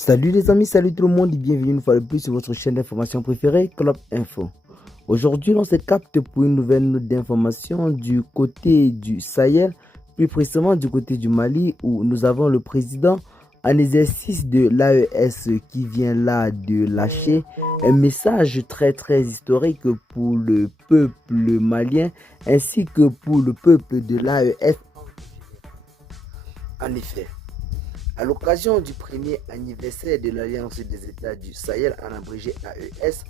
Salut les amis, salut tout le monde et bienvenue une fois de plus sur votre chaîne d'information préférée, Club Info. Aujourd'hui, on se capte pour une nouvelle note d'information du côté du Sahel, plus précisément du côté du Mali, où nous avons le président en exercice de l'AES qui vient là de lâcher un message très historique pour le peuple malien ainsi que pour le peuple de l'AES. En effet, à l'occasion du premier anniversaire de l'Alliance des États du Sahel, en abrégé AES,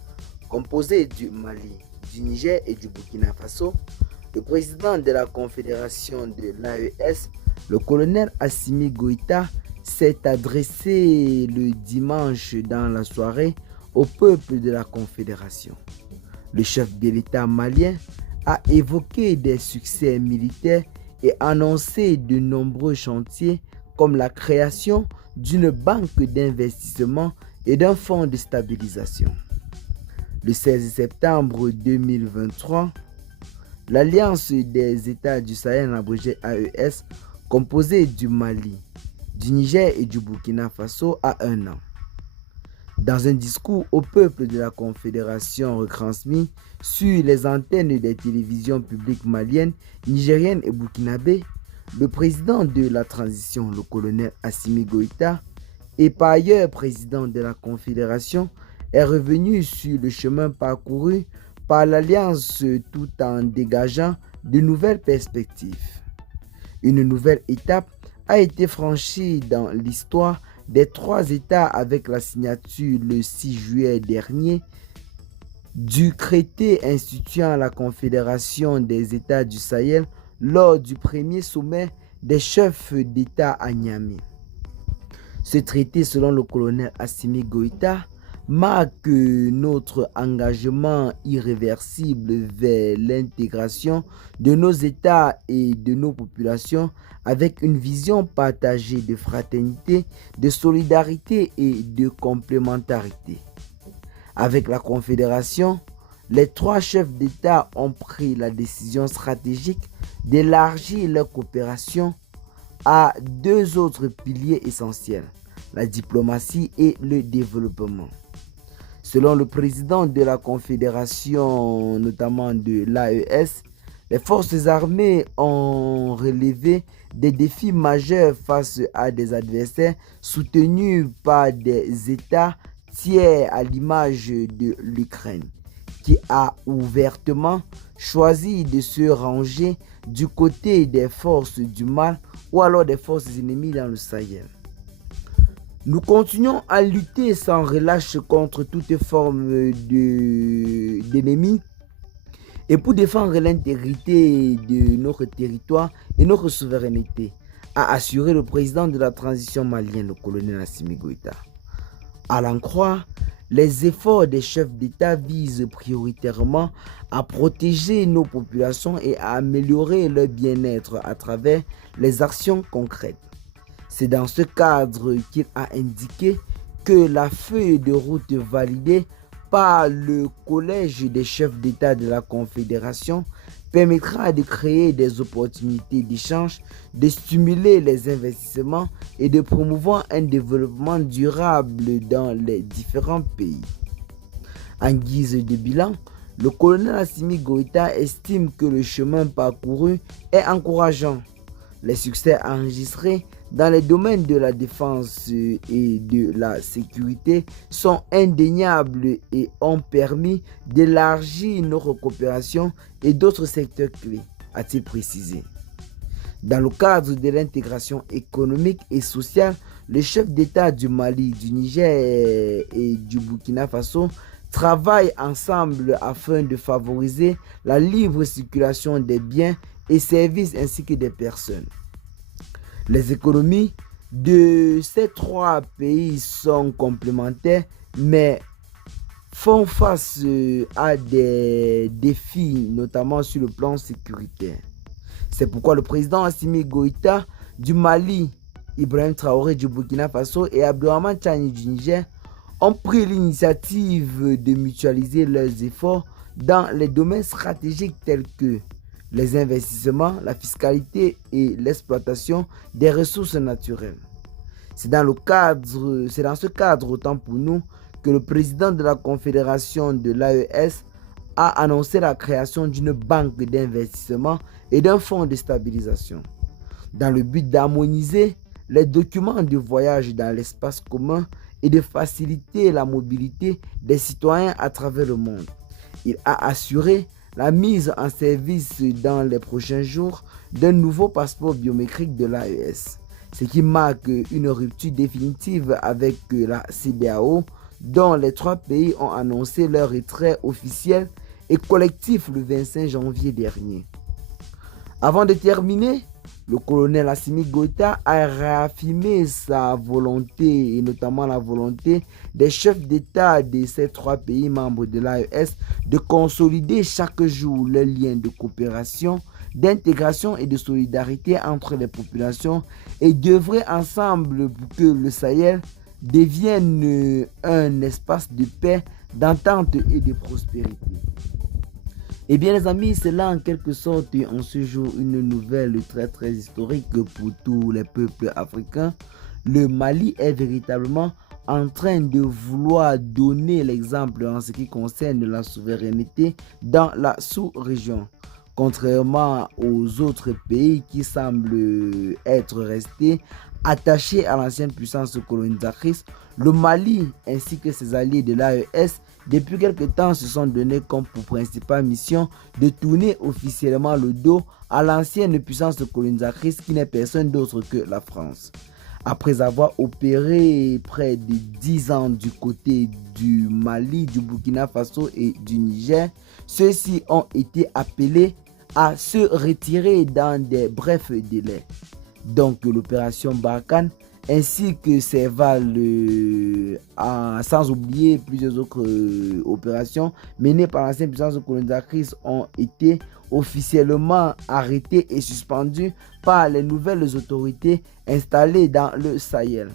composée du Mali, du Niger et du Burkina Faso, le président de la Confédération de l'AES, le colonel Assimi Goïta, s'est adressé le dimanche dans la soirée au peuple de la Confédération. Le chef de l'État malien a évoqué des succès militaires et annoncé de nombreux chantiers comme la création d'une banque d'investissement et d'un fonds de stabilisation. Le 16 septembre 2023, l'Alliance des États du Sahel, abrégé AES, composée du Mali, du Niger et du Burkina Faso, a 1 an. Dans un discours au peuple de la Confédération retransmis sur les antennes des télévisions publiques maliennes, nigériennes et burkinabées, le président de la transition, le colonel Assimi Goïta, et par ailleurs président de la Confédération, est revenu sur le chemin parcouru par l'Alliance tout en dégageant de nouvelles perspectives. Une nouvelle étape a été franchie dans l'histoire des 3 États avec la signature le 6 juillet dernier du traité instituant la Confédération des États du Sahel lors du premier sommet des chefs d'État à Niamey. Ce traité, selon le colonel Assimi Goïta, marque notre engagement irréversible vers l'intégration de nos États et de nos populations avec une vision partagée de fraternité, de solidarité et de complémentarité. Avec la Confédération, les 3 chefs d'État ont pris la décision stratégique d'élargir leur coopération à 2 autres piliers essentiels, la diplomatie et le développement. Selon le président de la Confédération, notamment de l'AES, les forces armées ont relevé des défis majeurs face à des adversaires soutenus par des États tiers à l'image de l'Ukraine, qui a ouvertement choisi de se ranger du côté des forces du mal ou alors des forces ennemies dans le Sahel. Nous continuons à lutter sans relâche contre toute forme d'ennemis et pour défendre l'intégrité de notre territoire et notre souveraineté, a assuré le président de la transition malienne, le colonel Assimi Goïta. À l'en croire, les efforts des chefs d'État visent prioritairement à protéger nos populations et à améliorer leur bien-être à travers les actions concrètes. C'est dans ce cadre qu'il a indiqué que la feuille de route validée par le Collège des chefs d'État de la Confédération permettra de créer des opportunités d'échange, de stimuler les investissements et de promouvoir un développement durable dans les différents pays. En guise de bilan, le colonel Assimi Goïta estime que le chemin parcouru est encourageant. Les succès enregistrés dans les domaines de la défense et de la sécurité sont indéniables et ont permis d'élargir notre coopération et d'autres secteurs clés, a-t-il précisé. Dans le cadre de l'intégration économique et sociale, les chefs d'État du Mali, du Niger et du Burkina Faso travaillent ensemble afin de favoriser la libre circulation des biens et services ainsi que des personnes. Les économies de ces 3 pays sont complémentaires mais font face à des défis, notamment sur le plan sécuritaire. C'est pourquoi le président Assimi Goïta du Mali, Ibrahim Traoré du Burkina Faso et Abdourahmane Tchani du Niger ont pris l'initiative de mutualiser leurs efforts dans les domaines stratégiques tels que les investissements, la fiscalité et l'exploitation des ressources naturelles. C'est dans ce cadre, autant pour nous, que le président de la Confédération de l'AES a annoncé la création d'une banque d'investissement et d'un fonds de stabilisation, dans le but d'harmoniser les documents de voyage dans l'espace commun et de faciliter la mobilité des citoyens à travers le monde. Il a assuré la mise en service dans les prochains jours d'un nouveau passeport biométrique de l'AES, ce qui marque une rupture définitive avec la CEDEAO, dont les 3 pays ont annoncé leur retrait officiel et collectif le 25 janvier dernier. Avant de terminer, le colonel Assimi Goïta a réaffirmé sa volonté, et notamment la volonté des chefs d'État de ces 3 pays membres de l'AES, de consolider chaque jour leurs liens de coopération, d'intégration et de solidarité entre les populations et d'œuvrer ensemble pour que le Sahel devienne un espace de paix, d'entente et de prospérité. Eh bien les amis, c'est là en quelque sorte en ce jour une nouvelle très historique pour tous les peuples africains. Le Mali est véritablement en train de vouloir donner l'exemple en ce qui concerne la souveraineté dans la sous-région. Contrairement aux autres pays qui semblent être restés attachés à l'ancienne puissance colonisatrice, le Mali ainsi que ses alliés de l'AES depuis quelque temps se sont donnés comme pour principale mission de tourner officiellement le dos à l'ancienne puissance colonisatrice qui n'est personne d'autre que la France. Après avoir opéré près de 10 ans du côté du Mali, du Burkina Faso et du Niger, ceux-ci ont été appelés à se retirer dans des brefs délais. Donc l'opération Barkhane ainsi que Serval, sans oublier plusieurs autres opérations menées par l'ancienne puissance colonisatrice ont été officiellement arrêtées et suspendues par les nouvelles autorités installées dans le Sahel,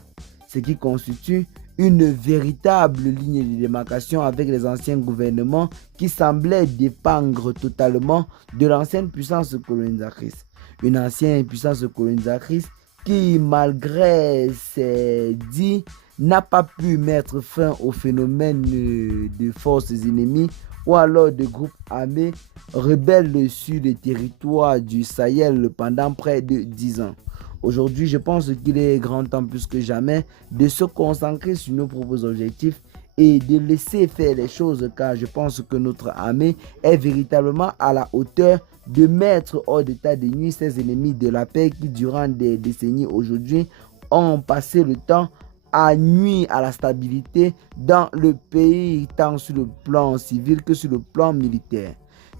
ce qui constitue une véritable ligne de démarcation avec les anciens gouvernements qui semblaient dépendre totalement de l'ancienne puissance colonisatrice. Une ancienne puissance colonisatrice qui, malgré ses dits, n'a pas pu mettre fin au phénomène de forces ennemies ou alors de groupes armés rebelles sur le territoire du Sahel pendant près de 10 ans. Aujourd'hui, je pense qu'il est grand temps plus que jamais de se concentrer sur nos propres objectifs et de laisser faire les choses, car je pense que notre armée est véritablement à la hauteur de mettre hors d'état de nuire ces ennemis de la paix qui, durant des décennies aujourd'hui, ont passé le temps à nuire à la stabilité dans le pays, tant sur le plan civil que sur le plan militaire.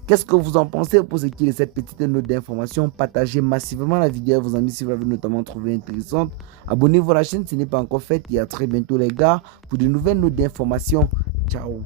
Qu'est-ce que vous en pensez pour ce qui est de cette petite note d'information? Partagez massivement la vidéo à vos amis si vous l'avez notamment trouvé intéressante. Abonnez-vous à la chaîne si ce n'est pas encore fait et à très bientôt les gars pour de nouvelles notes d'information. Ciao.